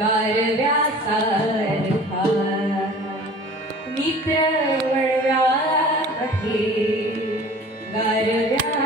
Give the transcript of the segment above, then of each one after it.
गारव्यासारखा मित्र वळव्यामध्ये गारव्यासारखा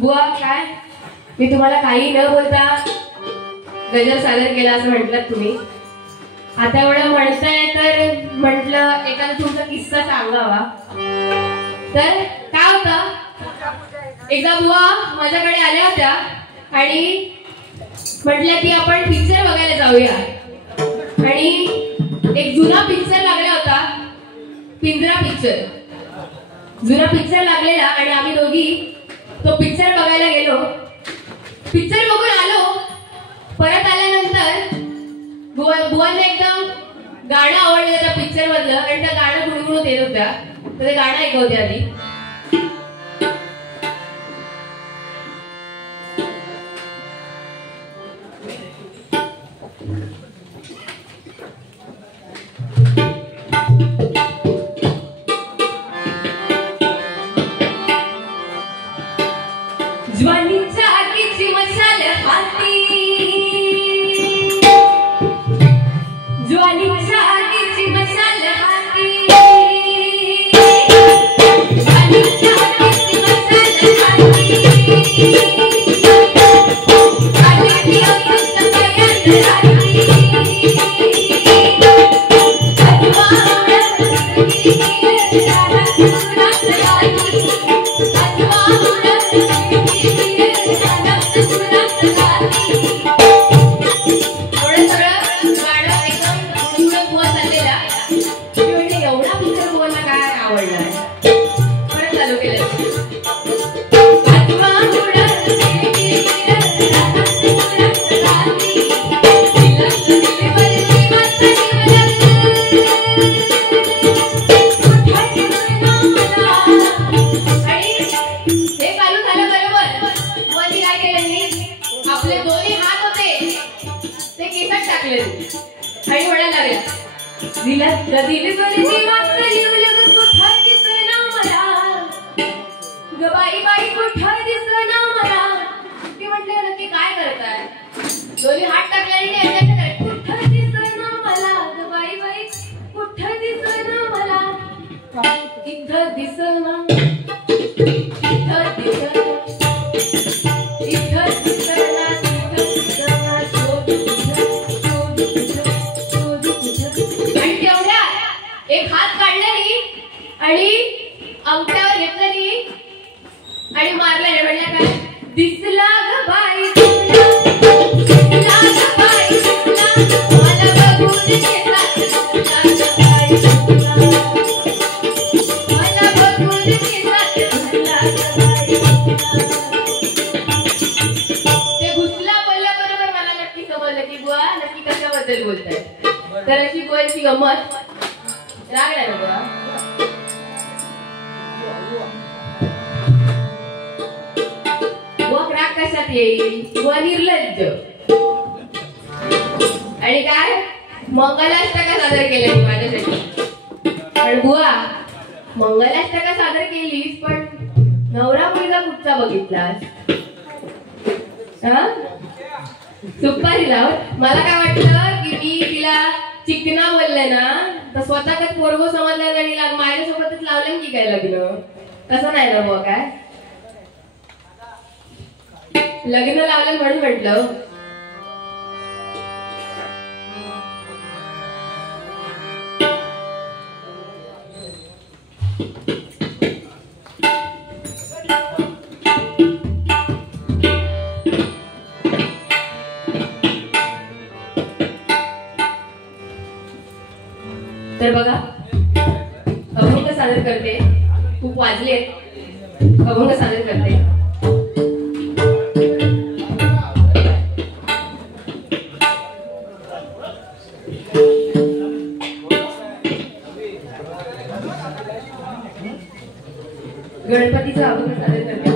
बुवा काय मी तुम्हाला काही न बोलता गजल सादर केला असं म्हटलं तुम्ही. आता एवढं म्हणताय तर म्हटलं एखादा तुमचा किस्सा सांगावा. तर काय होतं, एकदा बुवा माझ्याकडे आल्या होत्या आणि म्हटलं की आपण पिक्चर बघायला जाऊया. आणि एक जुना पिक्चर लागला होता, पिंजरा पिक्चर. जुना पिक्चर लागलेला आणि आम्ही दोघी तो पिक्चर बघायला गेलो. पिक्चर बघून आलो. परत आल्यानंतर बुवांना एकदम गाणं आवडलं त्या पिक्चर मधलं आणि त्या गाणं गुणगुणत येत होत्या. तर ते गाणं ऐकवते आधी. ज्वानीच्या आगीची मशाल हाती, ज्वानीच्या आगीची मशाल हाती, ज्वानीच्या आगीची मशाल हाती, आली ती अगदी सकाळी रात्री. आणि म्हणायला लागल्या दिला दिल बरची मात्र लिवलं कुठं दिसना मला ग बाई बाई कुठं दिसना मला. ती म्हटले नक्की काय करताय दोन्ही हात टाकल्याने कुठं दिसना मला ग बाई बाई कुठं दिसना मला इथं दिसना इथं दिसना इथं दिसना इथं दिसना शोध आणि तेवढ्यात एक हात काढल्यानी आणि अंगठ्यावर घेतल्यानी आणि मारला म्हणल्या काय दिसला ग बाई तुला दिसला ग बाई तुला मला बघून घेतला दिसला ग बाई तुला मला बघून घेतला दिसला ग बाई तुला. ते घुसला बोलल्याबरोबर मला नक्की समजलं की बुवा नक्की कशाबद्दल बोलताय. तर अशी बुवाची गंमत राग नाही ना बुवा. बुवा राग कशात येईल बुवा निर्लज्ज आणि काय मंगलाष्टका सादर केल्या माझ्यासाठी. पण बुवा मंगलाष्टका सादर केलीस पण नवरा मुलगा कुठचा बघितलास सुपारीला. मला काय वाटलं की मी तिला चिकना बोलले ना तर स्वतःच पोरगो समजलं आणि माझ्यासोबतच लावलं की काय लग्न. तसं नाही ना बुवा काय लग्न लावलं म्हणून म्हटलं. तर बघा अभंग सादर करते खूप वाजले अभंग सादर करते. गणपतीचा अभंग सादर करते.